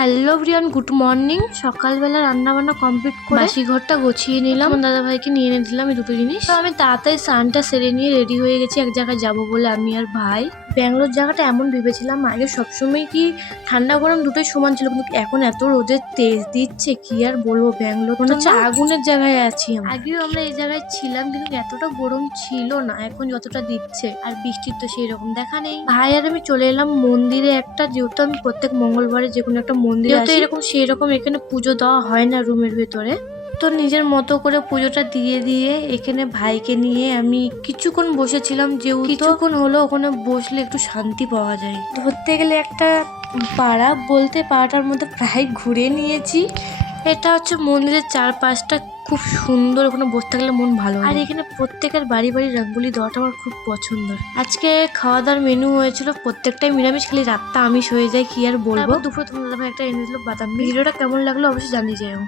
Hello Brian, good morning. সকালবেলা রান্না বান্না কমপ্লিট করে বাসি ঘরটা গুছিয়ে নিলাম। দাদা ভাইকে নিয়ে এনে দিলাম এই দুটো জিনিস। তো আমি তাড়াতাড়ি স্নানটা সেরে নিয়ে রেডি হয়ে গেছি এক জায়গায় যাবো বলে, আমি আর ভাই। ব্যাঙ্গালোর জায়গাটা এমন ভেবেছিলাম আগে সবসময় কি ঠান্ডা গরম দুটোই সমান ছিল, কিন্তু এখন এত রোদের তেজ দিচ্ছে কি আর বলবো। ব্যাঙ্গালোর মনে হচ্ছে আগুনের জায়গায় আছি। আগেও আমরা এই জায়গায় ছিলাম কিন্তু এতটা গরম ছিল না এখন যতটা দিচ্ছে। আর বৃষ্টির তো সেই রকম দেখা নেই। ভাই আর আমি চলে এলাম মন্দিরে একটা, যেহেতু আমি প্রত্যেক মঙ্গলবারে যে কোনো একটা মন্দিরে আসি, এরকম সেই রকম এখানে পুজো দেওয়া হয় না রুমের ভেতরে। তো নিজের মতো করে পুজোটা দিয়ে এখানে ভাইকে নিয়ে আমি কিছুক্ষণ বসেছিলাম, যেহেতু কিছুক্ষণ হলো ওখানে বসলে একটু শান্তি পাওয়া যায়। ধরতে গেলে একটা পাড়া বলতে, পাড়াটার মধ্যে প্রায় ঘুরে নিয়েছি। এটা হচ্ছে মন্দিরের চারপাশটা খুব সুন্দর, ওখানে বসতে গেলে মন ভালো হয়। আর এখানে প্রত্যেকের বাড়ি বাড়ি রঙ্গোলি দেওয়াটা আমার খুব পছন্দ। আজকে খাওয়া দাওয়ার মেনু হয়েছিল প্রত্যেকটাই নিরামিষ, খালি রাতটা আমিষ হয়ে যায় কি আর বলবো। দুপুরে তোমার দাদা ভাই একটা এনে দিল বাদাম। ভিডিওটা কেমন লাগলো অবশ্যই জানিয়ে যাও।